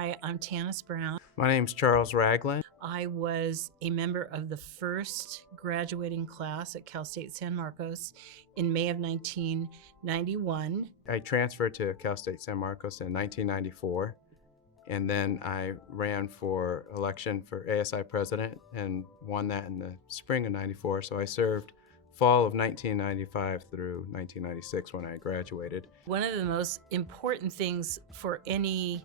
Hi, I'm Tanis Brown. My name's Charles Ragland. I was a member of the first graduating class at Cal State San Marcos in May of 1991. I transferred to Cal State San Marcos in 1994, and then I ran for election for ASI president and won that in the spring of 94. So I served fall of 1995 through 1996 when I graduated. One of the most important things for any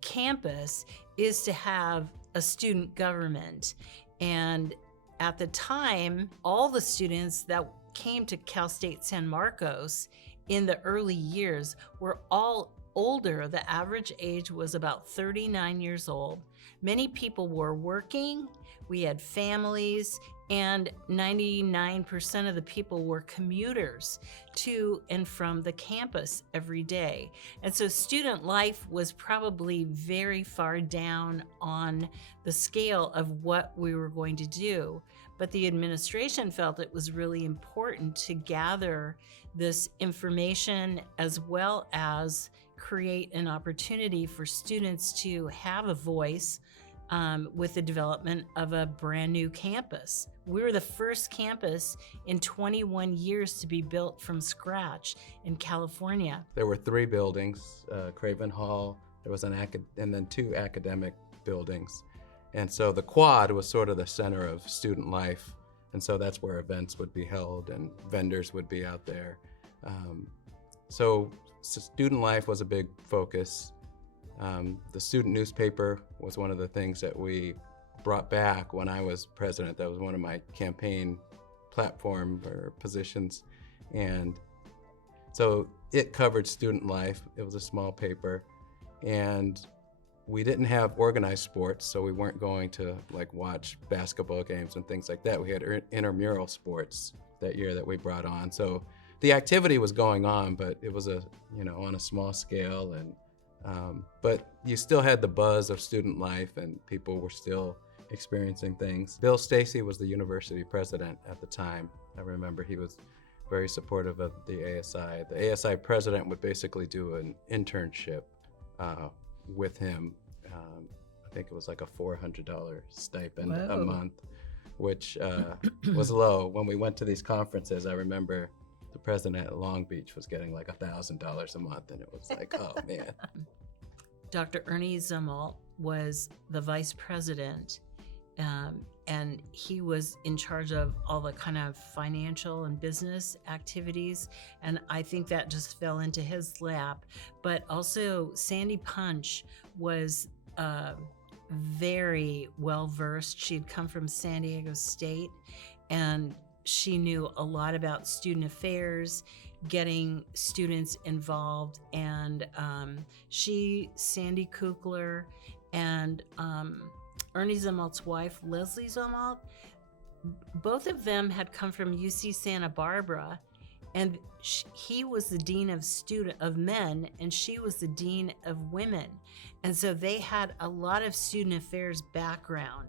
campus is to have a student government. And at the time, all the students that came to Cal State San Marcos in the early years were all older. The average age was about 39 years old. Many people were working, we had families, and 99% of the people were commuters to and from the campus every day. And so student life was probably very far down on the scale of what we were going to do. But the administration felt it was really important to gather this information as well as create an opportunity for students to have a voice with the development of a brand new campus. We were the first campus in 21 years to be built from scratch in California. There were 3 buildings, Craven Hall, there was and then 2 academic buildings. And so the quad was sort of the center of student life. And so that's where events would be held and vendors would be out there. So student life was a big focus. The student newspaper was one of the things that we brought back when I was president. That was one of my campaign platform or positions. And so it covered student life. It was a small paper. And we didn't have organized sports, so we weren't going to watch basketball games and things like that. We had intramural sports that year that we brought on. So the activity was going on, but it was on a small scale, and but you still had the buzz of student life and people were still experiencing things. Bill Stacy was the university president at the time. I remember he was very supportive of the ASI. The ASI president would basically do an internship with him. I think it was like a $400 stipend a month, which was low. When we went to these conferences, I remember the president at Long Beach was getting like $1,000 a month, and it was like, oh man. Dr. Ernie Zumwalt was the vice president, and he was in charge of all the kind of financial and business activities, and I think that just fell into his lap. But also Sandy Punch was very well versed. She'd come from San Diego State, and she knew a lot about student affairs, getting students involved, and Sandy Kukler, and Ernie Zumwalt's wife, Leslie Zumwalt, both of them had come from UC Santa Barbara, and he was the dean of men, and she was the dean of women, and so they had a lot of student affairs background.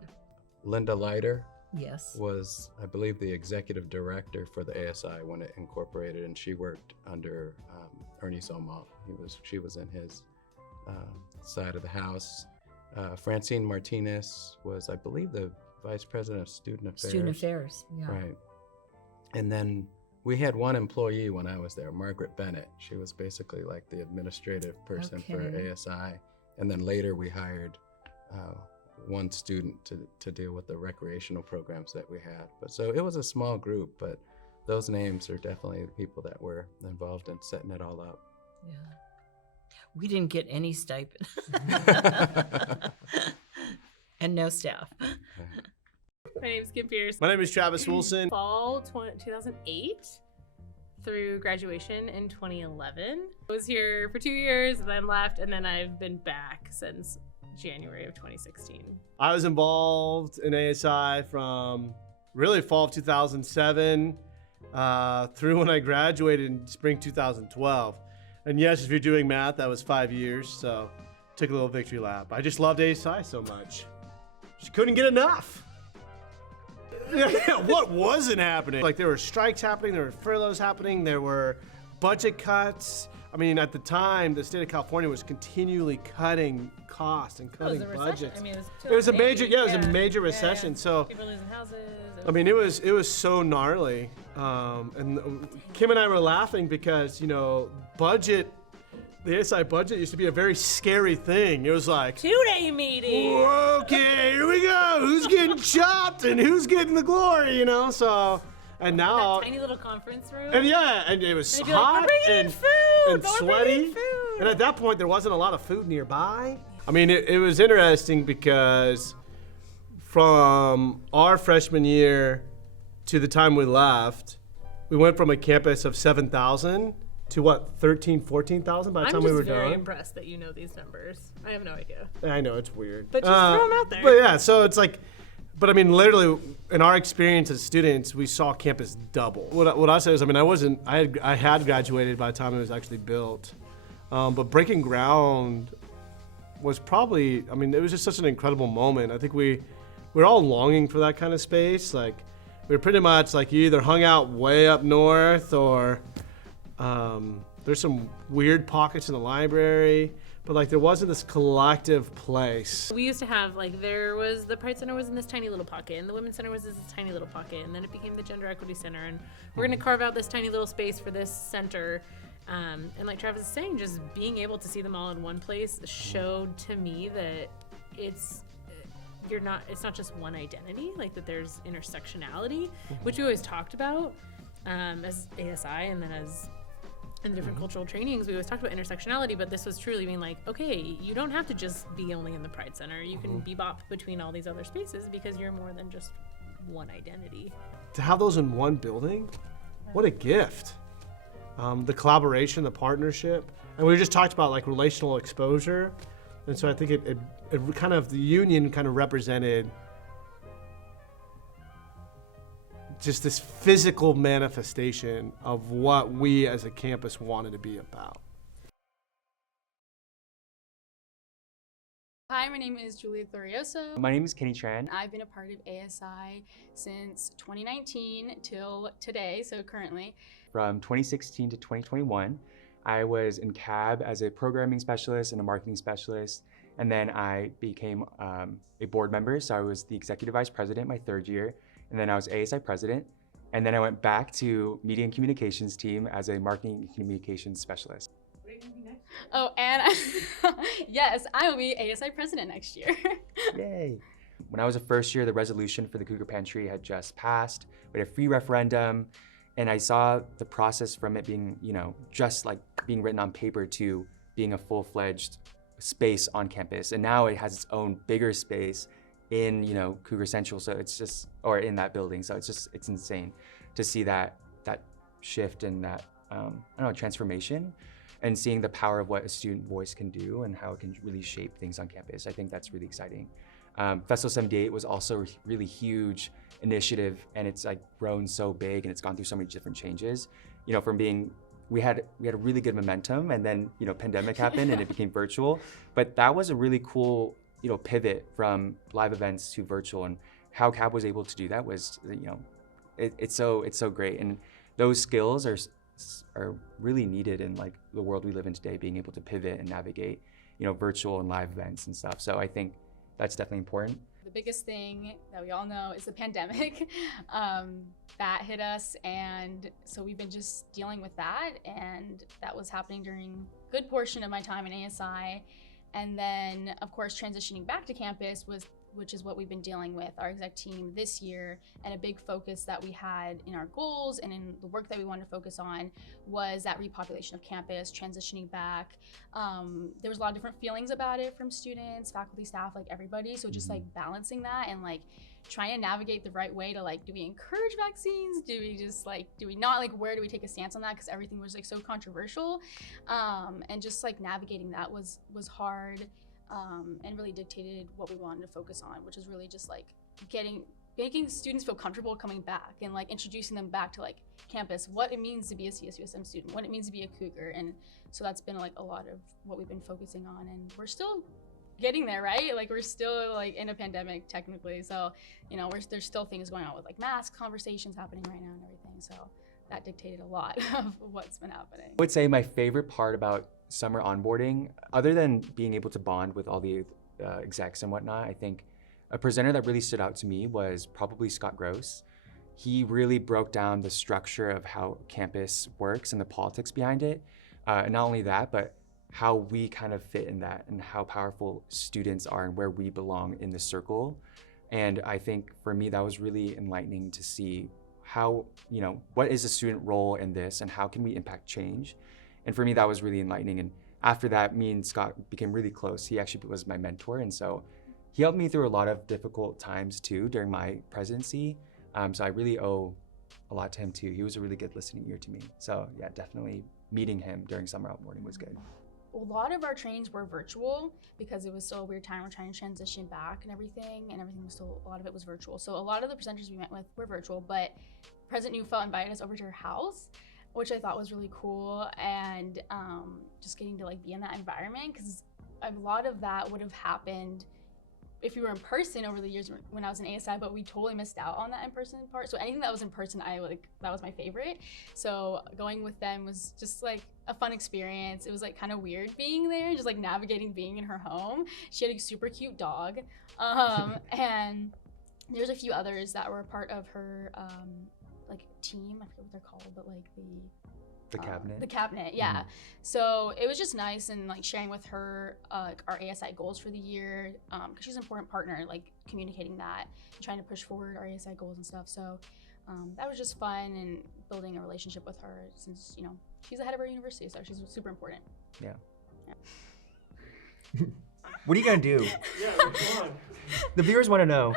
Linda Leiter. Yes. Was, I believe, the executive director for the ASI when it incorporated, and she worked under Ernie Zumwalt. She was in his side of the house. Francine Martinez was, I believe, the vice president of student affairs. Student affairs, yeah. Right. And then we had one employee when I was there, Margaret Bennett. She was basically like the administrative person for ASI. And then later we hired one student to deal with the recreational programs that we had. But so it was a small group, but those names are definitely the people that were involved in setting it all up. Yeah. We didn't get any stipend. And no staff. My name is Kim Pierce. My name is Travis Wilson. Fall 2008 through graduation in 2011. I was here for 2 years, then left, and then I've been back since January of 2016. I was involved in ASI from really fall of 2007 through when I graduated in spring 2012. And yes, if you're doing math, that was 5 years, so took a little victory lap. I just loved ASI so much. She couldn't get enough. What wasn't happening? Like, there were strikes happening, there were furloughs happening, there were budget cuts. I mean, at the time, the state of California was continually cutting costs and Oh, it was cutting a recession. budgets. I mean, It was a major, 2008. yeah, it was a major recession. So, People losing houses. I mean, it was so gnarly. And Kim and I were laughing because, you know, the ASI budget used to be a very scary thing. It was like, 2-day meeting. okay, here we go. Who's getting chopped and who's getting the glory, you know? So, and now, That tiny little conference room. and yeah, and it was And they'd be like, hot "We're bringing in and, food, and but we're sweaty. bringing food." And at that point, there wasn't a lot of food nearby. I mean, it was interesting because from our freshman year to the time we left, we went from a campus of 7,000 to what, 13, 14,000 by the time we were I'm just very done. impressed that you know these numbers. I have no idea. I know, it's weird. But just throw 'em out there. But yeah, so it's like, but I mean, literally, in our experience as students, we saw campus double. What I say is, I mean, I had graduated by the time it was actually built. But breaking ground was probably, I mean, it was just such an incredible moment. I think we're all longing for that kind of space. Like, we were pretty much like, you either hung out way up north or there's some weird pockets in the library, but like there wasn't this collective place. We used to have, like, there was, the Pride Center was in this tiny little pocket, and the Women's Center was in this tiny little pocket, and then it became the Gender Equity Center, and we're gonna carve out this tiny little space for this center. And like Travis is saying, just being able to see them all in one place showed to me that it's not just one identity, like that there's intersectionality, which we always talked about as ASI, and then as in the different cultural trainings, we always talked about intersectionality, but this was truly being like, okay, you don't have to just be only in the Pride Center. You can bebop between all these other spaces because you're more than just one identity. To have those in one building, what a gift. The collaboration, the partnership, and we just talked about like relational exposure, and so I think it kind of, the union kind of represented just this physical manifestation of what we as a campus wanted to be about. Hi, my name is Julia Glorioso. My name is Kenny Tran. I've been a part of ASI since 2019 till today, so currently. From 2016 to 2021, I was in CAB as a programming specialist and a marketing specialist, and then I became a board member, so I was the executive vice president my third year, and then I was ASI president, and then I went back to media and communications team as a marketing and communications specialist. Oh, and yes, I will be ASI president next year. Yay! When I was a first year, the resolution for the Cougar Pantry had just passed. We had a free referendum, and I saw the process from it being, you know, just like being written on paper to being a full-fledged space on campus. And now it has its own bigger space in, you know, Cougar Central. So it's just, or in that building. So it's insane to see that shift and that, I don't know, transformation, and seeing the power of what a student voice can do and how it can really shape things on campus. I think that's really exciting. Festival 78 was also a really huge initiative, and it's like grown so big and it's gone through so many different changes. You know, from being, we had a really good momentum, and then, you know, pandemic happened and it became virtual. But that was a really cool, you know, pivot from live events to virtual, and how CAB was able to do that was, you know, it's so great. And those skills are really needed in like the world we live in today, being able to pivot and navigate, you know, virtual and live events and stuff. So I think that's definitely important. The biggest thing that we all know is the pandemic. That hit us, and so we've been just dealing with that, and that was happening during a good portion of my time in ASI. And then, of course, transitioning back to campus which is what we've been dealing with, our exec team this year, and a big focus that we had in our goals and in the work that we wanted to focus on was that repopulation of campus, transitioning back. There was a lot of different feelings about it from students, faculty, staff, like everybody. So just like balancing that and like trying to navigate the right way to like, do we encourage vaccines? Do we not, like, where do we take a stance on that? Because everything was like so controversial. And just like navigating that was hard. And really dictated what we wanted to focus on, which is really just like making students feel comfortable coming back and like introducing them back to like campus, what it means to be a CSUSM student, what it means to be a Cougar. And so that's been like a lot of what we've been focusing on, and we're still getting there, right? Like we're still like in a pandemic technically. So, you know, there's still things going on with like mask conversations happening right now and everything. So that dictated a lot of what's been happening. I would say my favorite part about summer onboarding, other than being able to bond with all the execs and whatnot, I think a presenter that really stood out to me was probably Scott Gross. He really broke down the structure of how campus works and the politics behind it. And not only that, but how we kind of fit in that and how powerful students are and where we belong in the circle. And I think for me, that was really enlightening to see how, what is a student role in this and how can we impact change? And for me, that was really enlightening. And after that, me and Scott became really close. He actually was my mentor. And so he helped me through a lot of difficult times too during my presidency. So I really owe a lot to him too. He was a really good listening ear to me. So yeah, definitely meeting him during summer morning was good. A lot of our trainings were virtual because it was still a weird time. We're trying to transition back and everything was still, a lot of it was virtual. So a lot of the presenters we met with were virtual, but President Neufeld invited us over to her house, which I thought was really cool. And just getting to be in that environment, because a lot of that would have happened if we were in person over the years when I was in ASI, but we totally missed out on that in-person part. So anything that was in person, that was my favorite. So going with them was just a fun experience. It was kind of weird being there, just navigating being in her home. She had a super cute dog. And there's a few others that were a part of her team. I forget what they're called, but the cabinet. The cabinet, yeah. Mm-hmm. So it was just nice and sharing with her our ASI goals for the year, because she's an important partner, communicating that and trying to push forward our ASI goals and stuff. So that was just fun, and building a relationship with her since she's the head of our university, so she's super important. Yeah. What are you gonna do? Yeah, come on. The viewers want to know.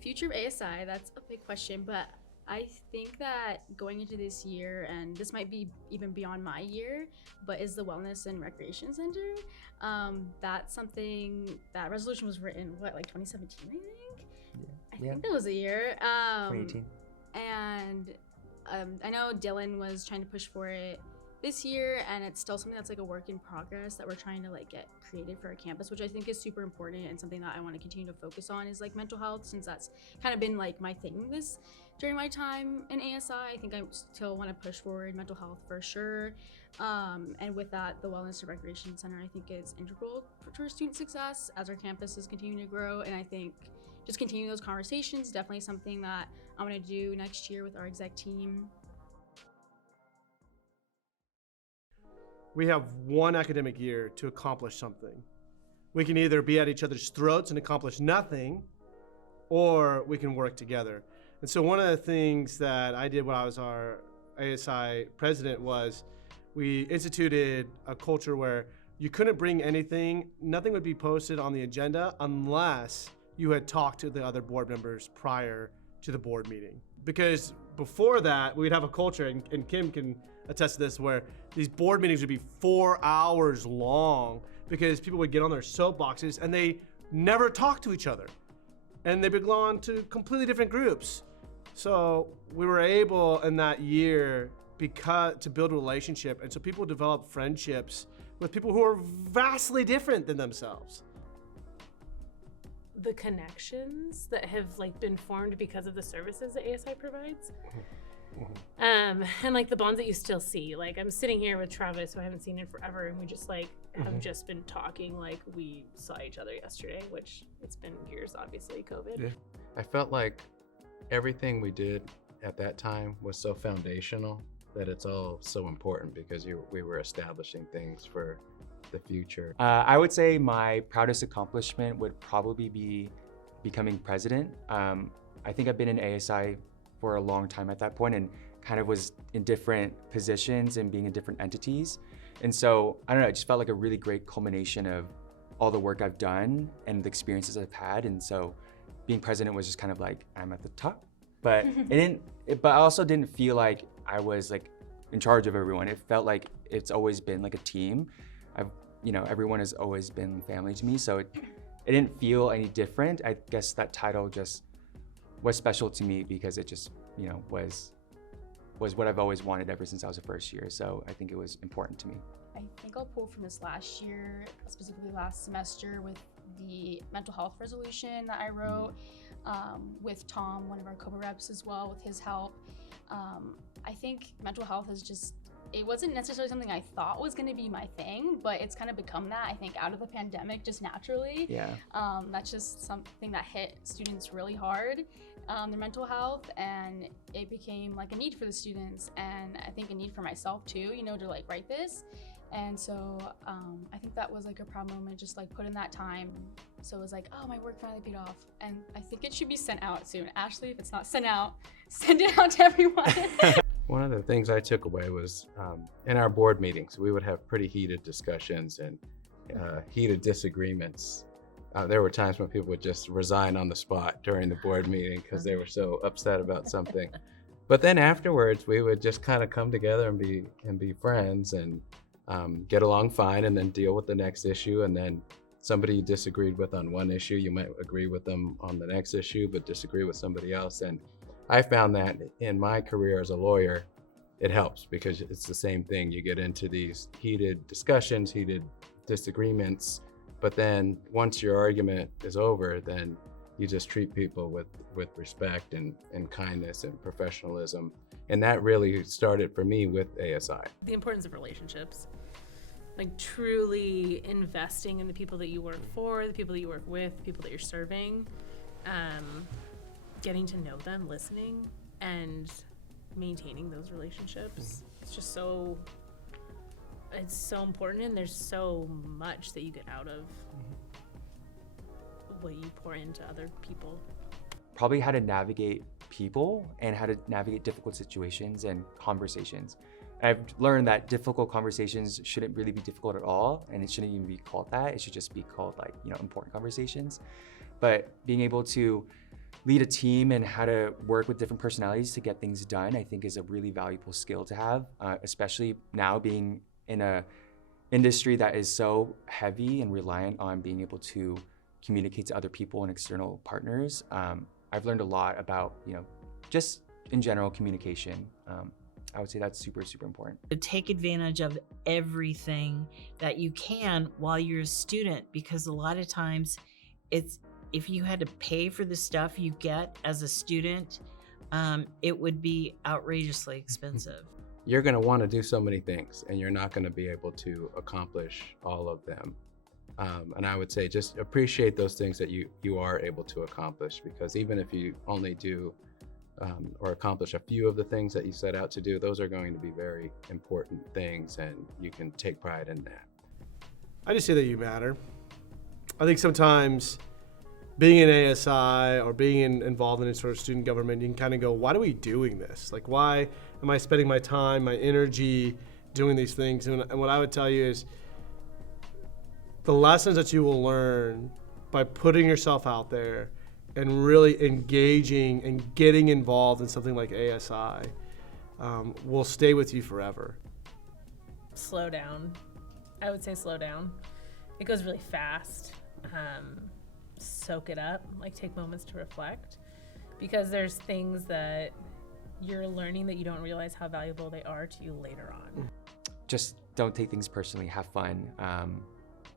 Future of ASI, that's a big question, but I think that going into this year, and this might be even beyond my year, but is the Wellness and Recreation Center. That's something, that resolution was written, 2017, I think? I think that was a year. 2018. And I know Dylan was trying to push for it this year, and it's still something that's a work in progress that we're trying to get created for our campus, which I think is super important, and something that I want to continue to focus on is mental health, since that's kind of been my thing during my time in ASI. I think I still want to push forward mental health for sure. And with that, the Wellness and Recreation Center, I think, is integral to our student success as our campus is continuing to grow. And I think just continuing those conversations, definitely something that I'm going to do next year with our exec team. We have one academic year to accomplish something. We can either be at each other's throats and accomplish nothing, or we can work together. And so one of the things that I did when I was our ASI president was we instituted a culture where you couldn't bring anything, nothing would be posted on the agenda unless you had talked to the other board members prior to the board meeting. Because before that, we'd have a culture, and Kim can attest to this, where these board meetings would be 4 hours long because people would get on their soapboxes and they never talked to each other. And they belonged to completely different groups. So we were able in that year to build a relationship. And so people developed friendships with people who are vastly different than themselves. The connections that have been formed because of the services that ASI provides. And the bonds that you still see. I'm sitting here with Travis, who I haven't seen in forever, and we just have just been talking we saw each other yesterday, which it's been years, obviously, COVID. Yeah. I felt like everything we did at that time was so foundational that it's all so important, because we were establishing things for the future. I would say my proudest accomplishment would probably be becoming president. I think I've been in ASI for a long time at that point, and kind of was in different positions and being in different entities. And so, I don't know, it just felt like a really great culmination of all the work I've done and the experiences I've had. And so being president was just kind of I'm at the top, but but I also didn't feel like I was in charge of everyone. It felt like it's always been a team. Everyone has always been family to me. So it didn't feel any different. I guess that title just was special to me because it just, was what I've always wanted ever since I was a first year. So I think it was important to me. I think I'll pull from this last year, specifically last semester, with the mental health resolution that I wrote with Tom, one of our COBA reps as well, with his help. I think mental health is just, it wasn't necessarily something I thought was going to be my thing, but it's kind of become that, I think, out of the pandemic just naturally. Yeah. That's just something that hit students really hard, their mental health, and it became like a need for the students, and I think a need for myself too, you know, to like write this. And so I think that was like a proud moment, just like put in that time. So it was like, oh, my work finally paid off. And I think it should be sent out soon. Ashley, if it's not sent out, send it out to everyone. One of the things I took away was in our board meetings, we would have pretty heated discussions and heated disagreements. There were times when people would just resign on the spot during the board meeting because they were so upset about something. But then afterwards, we would just kind of come together and be friends and get along fine, and then deal with the next issue. And then somebody you disagreed with on one issue, you might agree with them on the next issue, but disagree with somebody else. And I found that in my career as a lawyer, it helps because it's the same thing. You get into these heated discussions, heated disagreements, but then once your argument is over, then you just treat people with respect and kindness and professionalism. And that really started for me with ASI. The importance of relationships, like truly investing in the people that you work for, the people that you work with, the people that you're serving, getting to know them, listening, and maintaining those relationships. It's just it's so important, and there's so much that you get out of what you pour into other people. Probably how to navigate people and how to navigate difficult situations and conversations. I've learned that difficult conversations shouldn't really be difficult at all, and it shouldn't even be called that. It should just be called, like, you know, important conversations. But being able to lead a team and how to work with different personalities to get things done, I think is a really valuable skill to have, especially now being in a industry that is so heavy and reliant on being able to communicate to other people and external partners. I've learned a lot about, you know, just in general communication. I would say that's super, super important. To take advantage of everything that you can while you're a student, because a lot of times if you had to pay for the stuff you get as a student, it would be outrageously expensive. You're going to want to do so many things, and you're not going to be able to accomplish all of them. And I would say just appreciate those things that you are able to accomplish, because even if you only do or accomplish a few of the things that you set out to do, those are going to be very important things, and you can take pride in that. I just say that you matter. I think sometimes being in ASI or being involved in any sort of student government, you can kind of go, why are we doing this? Like, why am I spending my time, my energy doing these things? And what I would tell you is the lessons that you will learn by putting yourself out there and really engaging and getting involved in something like ASI will stay with you forever. Slow down. I would say slow down. It goes really fast. Soak it up, like take moments to reflect, because there's things that you're learning that you don't realize how valuable they are to you later on. Just don't take things personally, have fun,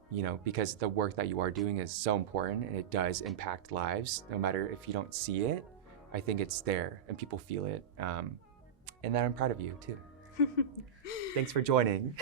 you know, because the work that you are doing is so important and it does impact lives. No matter if you don't see it, I think it's there and people feel it. And that I'm proud of you too. Thanks for joining.